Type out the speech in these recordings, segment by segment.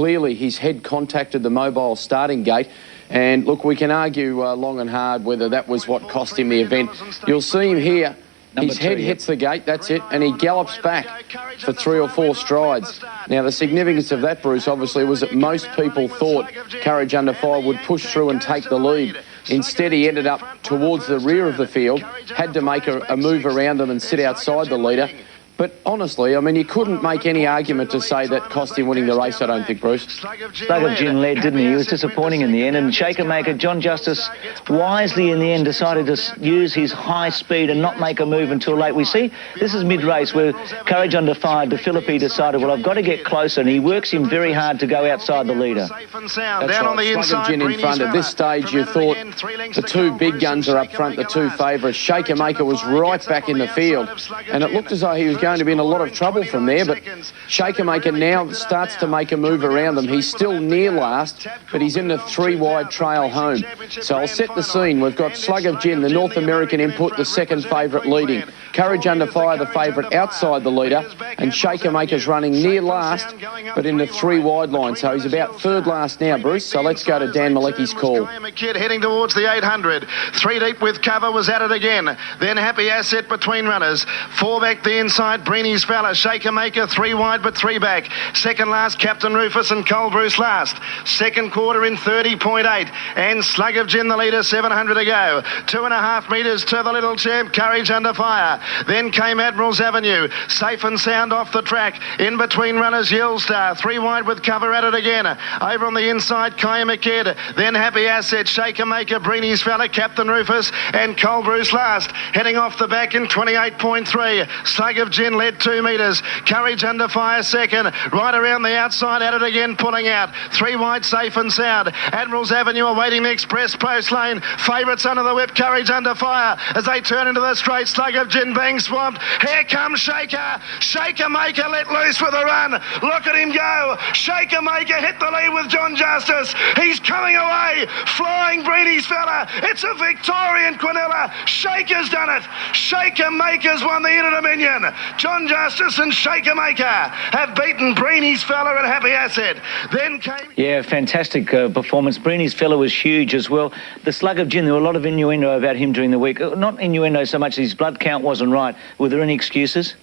clearly his head contacted the mobile starting gate. And look, we can argue long and hard whether that was what cost him the event. You'll see him here. His head hits the gate, that's it, and he gallops back for 3 or 4 strides. Now, the significance of that, Bruce, obviously, was that most people thought Courage Under Fire would push through and take the lead. Instead, he ended up towards the rear of the field, had to make a move around them and sit outside the leader. But honestly, I mean, you couldn't make any argument to say that cost him winning the race, I don't think, Bruce. Slug of Gin led, didn't he? He was disappointing in the end. And Shakamaker, John Justice, wisely in the end decided to use his high speed and not make a move until late. We see this is mid-race where Courage Under Fire, De Philippi decided, well, I've got to get closer, and he works him very hard to go outside the leader. That's right, Slug of Gin in front. At this stage, you thought the 2 big guns are up front, the 2 favourites. Shakamaker was right back in the field, and it looked as though he was going to be in a lot of trouble from there, but Shakamaker now starts to make a move around them. He's still near last, but he's in the 3-wide trail home. So I'll set the scene. We've got Slug of Gin, the North American input, the 2nd favourite leading. Courage Under Fire, the favourite, outside the leader, and Shakamaker's running near last, but in the 3-wide line. So he's about 3rd last now, Bruce. So let's go to Dan Malecki's call. Heading towards the 800. 3 deep with cover, was at it again. Then Happy Asset between runners. 4 back the inside, Breeneys Fella. Shakamaker 3 wide but 3 back. 2nd last, Captain Rufus and Cold Bruce last. 2nd quarter in 30.8. And Slug of Gin the leader, 700 to go. 2.5 metres to the little champ, Courage Under Fire. Then came Admiral's Avenue. Safe and sound off the track. In between runners, Yellstar. 3 wide with cover, at it again. Over on the inside, Kaya Kid. Then Happy Asset, Shakamaker, Breeneys Fella, Captain Rufus and Cold Bruce last. Heading off the back in 28.3. Slug of Gin led 2 metres. Courage Under Fire 2nd. Right around the outside, at it again, pulling out. 3 wide, Safe and sound. Admiral's Avenue awaiting the express post lane. Favourites under the whip, Courage Under Fire. As they turn into the straight, Slug of Gin being swamped. Here comes Shakamaker let loose with a run. Look at him go. Shakamaker hit the lead with John Justice. He's coming away. Flying Breeneys Fella. It's a Victorian Quinella. Shaker's done it. Shakamaker's won the Interdominion. John Justice and Shakamaker have beaten Breeneys Fella and Happy Asset. Then came... Yeah, fantastic performance. Breeneys Fella was huge as well. The Slug of Gin, there were a lot of innuendo about him during the week. Not innuendo so much, his blood count wasn't right. Were there any excuses?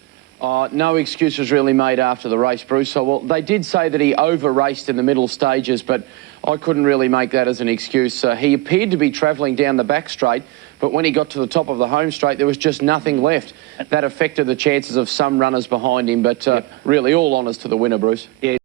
No excuses really made after the race, Bruce. So, well, they did say that he over-raced in the middle stages, but I couldn't really make that as an excuse. He appeared to be travelling down the back straight, but when he got to the top of the home straight, there was just nothing left. That affected the chances of some runners behind him, but really all honours to the winner, Bruce. Yeah.